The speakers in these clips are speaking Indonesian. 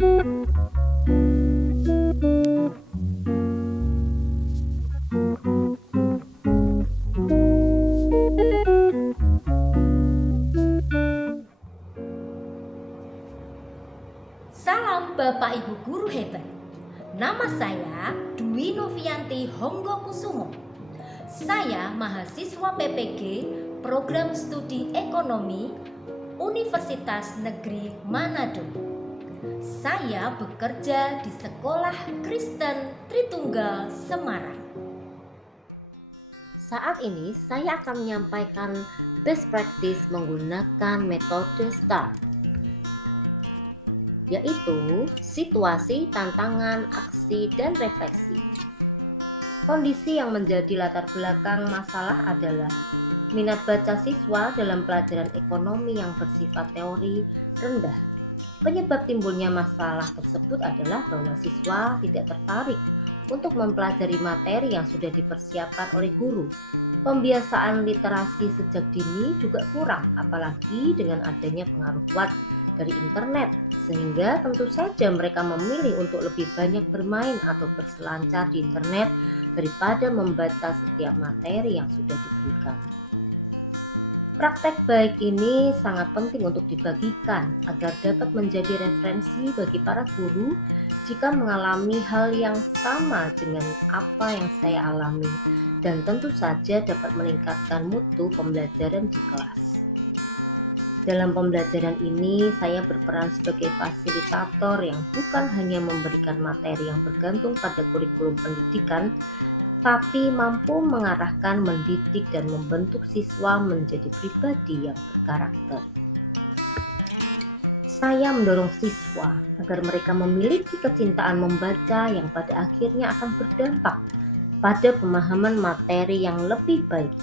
Salam Bapak Ibu Guru hebat. Nama saya Dwi Novianti Honggokusumo. Saya mahasiswa PPG Program Studi Ekonomi Universitas Negeri Manado. Saya bekerja di Sekolah Kristen Tritunggal Semarang. Saat ini saya akan menyampaikan best practice menggunakan metode STAR, yaitu situasi, tantangan, aksi, dan refleksi. Kondisi yang menjadi latar belakang masalah adalah minat baca siswa dalam pelajaran ekonomi yang bersifat teori rendah. Penyebab timbulnya masalah tersebut adalah bahwa siswa tidak tertarik untuk mempelajari materi yang sudah dipersiapkan oleh guru. Pembiasaan literasi sejak dini juga kurang, apalagi dengan adanya pengaruh kuat dari internet, sehingga tentu saja mereka memilih untuk lebih banyak bermain atau berselancar di internet daripada membaca setiap materi yang sudah diberikan. Praktek baik ini sangat penting untuk dibagikan agar dapat menjadi referensi bagi para guru jika mengalami hal yang sama dengan apa yang saya alami, dan tentu saja dapat meningkatkan mutu pembelajaran di kelas. Dalam pembelajaran ini, saya berperan sebagai fasilitator yang bukan hanya memberikan materi yang bergantung pada kurikulum pendidikan, tapi mampu mengarahkan, mendidik, dan membentuk siswa menjadi pribadi yang berkarakter. Saya mendorong siswa agar mereka memiliki kecintaan membaca yang pada akhirnya akan berdampak pada pemahaman materi yang lebih baik.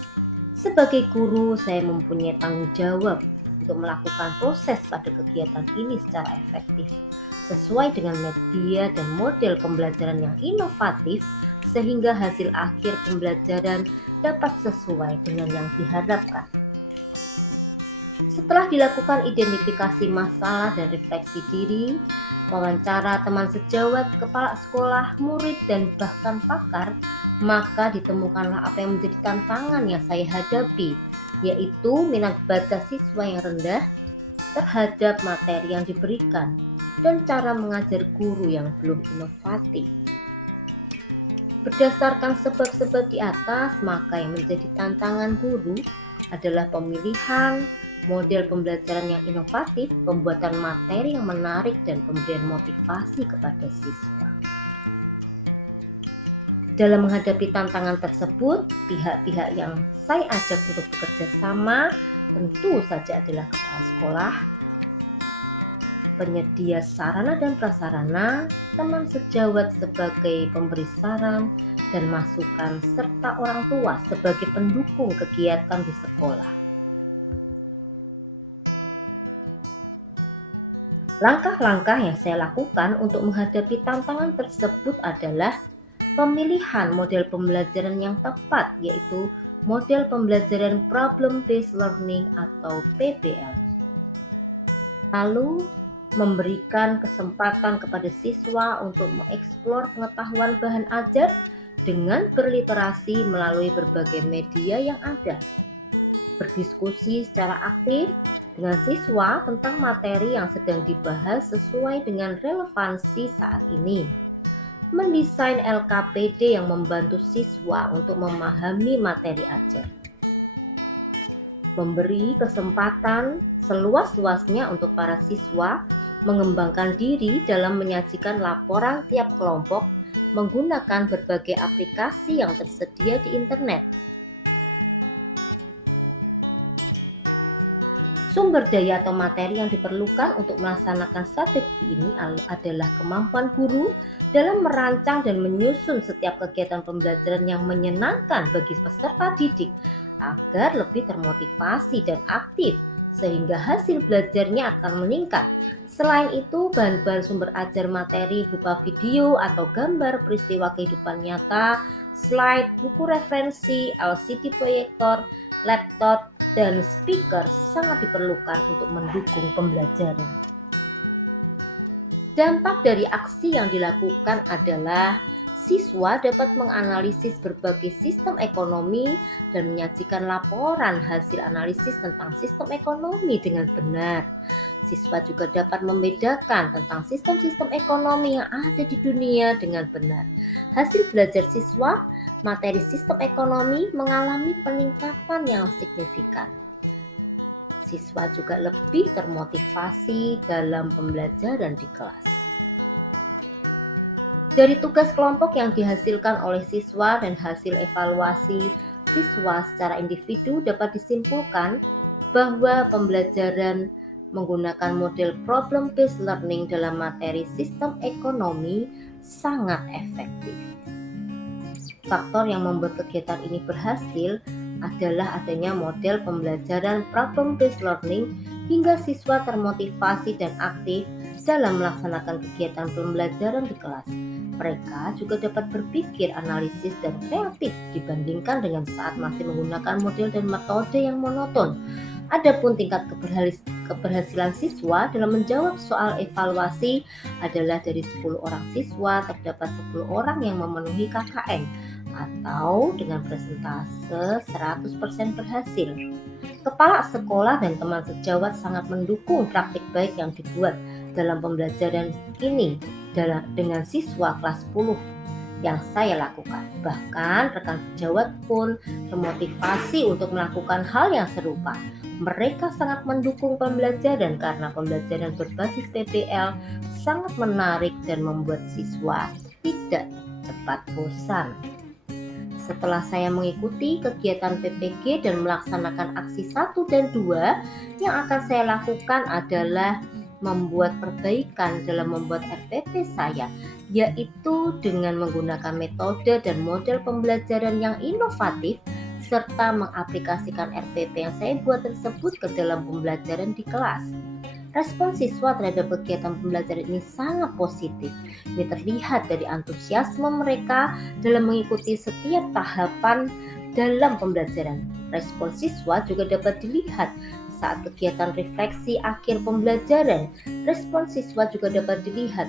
Sebagai guru, saya mempunyai tanggung jawab untuk melakukan proses pada kegiatan ini secara efektif, sesuai dengan media dan model pembelajaran yang inovatif, sehingga hasil akhir pembelajaran dapat sesuai dengan yang diharapkan. Setelah dilakukan identifikasi masalah dan refleksi diri, wawancara teman sejawat, kepala sekolah, murid, dan bahkan pakar, maka ditemukanlah apa yang menjadi tantangan yang saya hadapi, yaitu minat baca siswa yang rendah terhadap materi yang diberikan dan cara mengajar guru yang belum inovatif. Berdasarkan sebab-sebab di atas, maka yang menjadi tantangan guru adalah pemilihan model pembelajaran yang inovatif, pembuatan materi yang menarik, dan pemberian motivasi kepada siswa. Dalam menghadapi tantangan tersebut, pihak-pihak yang saya ajak untuk bekerja sama tentu saja adalah kepala sekolah, penyedia sarana dan prasarana, teman sejawat sebagai pemberi saran dan masukan, serta orang tua sebagai pendukung kegiatan di sekolah. Langkah-langkah yang saya lakukan untuk menghadapi tantangan tersebut adalah pemilihan model pembelajaran yang tepat, yaitu model pembelajaran Problem Based Learning atau PBL. Lalu, memberikan kesempatan kepada siswa untuk mengeksplor pengetahuan bahan ajar dengan berliterasi melalui berbagai media yang ada. Berdiskusi secara aktif dengan siswa tentang materi yang sedang dibahas sesuai dengan relevansi saat ini. Mendesain LKPD yang membantu siswa untuk memahami materi ajar. Memberi kesempatan seluas-luasnya untuk para siswa mengembangkan diri dalam menyajikan laporan tiap kelompok menggunakan berbagai aplikasi yang tersedia di internet. Sumber daya atau materi yang diperlukan untuk melaksanakan strategi ini adalah kemampuan guru dalam merancang dan menyusun setiap kegiatan pembelajaran yang menyenangkan bagi peserta didik agar lebih termotivasi dan aktif, sehingga hasil belajarnya akan meningkat. Selain itu, bahan-bahan sumber ajar materi berupa video atau gambar peristiwa kehidupan nyata, slide, buku referensi, LCD proyektor, laptop, dan speaker sangat diperlukan untuk mendukung pembelajaran. Dampak dari aksi yang dilakukan adalah siswa dapat menganalisis berbagai sistem ekonomi dan menyajikan laporan hasil analisis tentang sistem ekonomi dengan benar. Siswa juga dapat membedakan tentang sistem-sistem ekonomi yang ada di dunia dengan benar. Hasil belajar siswa, materi sistem ekonomi mengalami peningkatan yang signifikan. Siswa juga lebih termotivasi dalam pembelajaran di kelas. Dari tugas kelompok yang dihasilkan oleh siswa dan hasil evaluasi siswa secara individu dapat disimpulkan bahwa pembelajaran menggunakan model problem-based learning dalam materi sistem ekonomi sangat efektif. Faktor yang membuat kegiatan ini berhasil adalah adanya model pembelajaran problem-based learning hingga siswa termotivasi dan aktif dalam melaksanakan kegiatan pembelajaran di kelas. Mereka juga dapat berpikir analisis dan kreatif dibandingkan dengan saat masih menggunakan model dan metode yang monoton. Adapun tingkat keberhasilan siswa dalam menjawab soal evaluasi adalah dari 10 orang siswa terdapat 10 orang yang memenuhi KKM atau dengan persentase 100% berhasil. Kepala sekolah dan teman sejawat sangat mendukung praktik baik yang dibuat dalam pembelajaran ini dengan siswa kelas 10 yang saya lakukan. Bahkan rekan sejawat pun termotivasi untuk melakukan hal yang serupa. Mereka sangat mendukung pembelajaran karena pembelajaran berbasis PBL sangat menarik dan membuat siswa tidak cepat bosan. Setelah saya mengikuti kegiatan PPG dan melaksanakan aksi 1 dan 2, yang akan saya lakukan adalah membuat perbaikan dalam membuat RPP saya, yaitu dengan menggunakan metode dan model pembelajaran yang inovatif serta mengaplikasikan RPP yang saya buat tersebut ke dalam pembelajaran di kelas. Respon siswa terhadap kegiatan pembelajaran ini sangat positif. Ini terlihat dari antusiasme mereka dalam mengikuti setiap tahapan dalam pembelajaran. Respon siswa juga dapat dilihat saat kegiatan refleksi akhir pembelajaran. Respon siswa juga dapat dilihat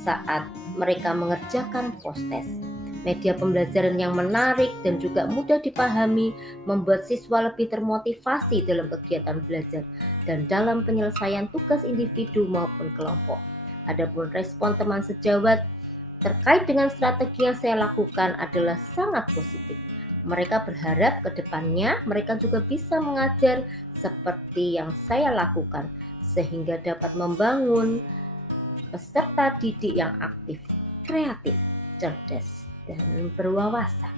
saat mereka mengerjakan post-test. Media pembelajaran yang menarik dan juga mudah dipahami membuat siswa lebih termotivasi dalam kegiatan belajar dan dalam penyelesaian tugas individu maupun kelompok. Adapun respon teman sejawat terkait dengan strategi yang saya lakukan adalah sangat positif. Mereka berharap ke depannya mereka juga bisa mengajar seperti yang saya lakukan sehingga dapat membangun peserta didik yang aktif, kreatif, cerdas, dan berwawasan.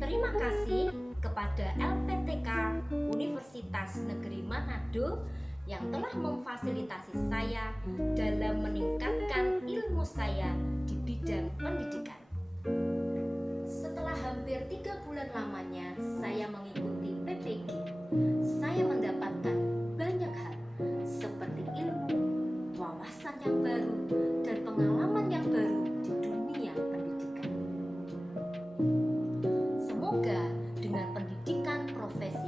Terima kasih kepada LPTK Universitas Negeri Manado yang telah memfasilitasi saya dalam meningkatkan ilmu saya di bidang pendidikan. Setelah hampir 3 bulan lamanya saya mengikuti PPG, saya mendapatkan banyak hal seperti ilmu, wawasan yang baru, dan pengalaman yang baru di dunia pendidikan. Semoga dengan pendidikan profesi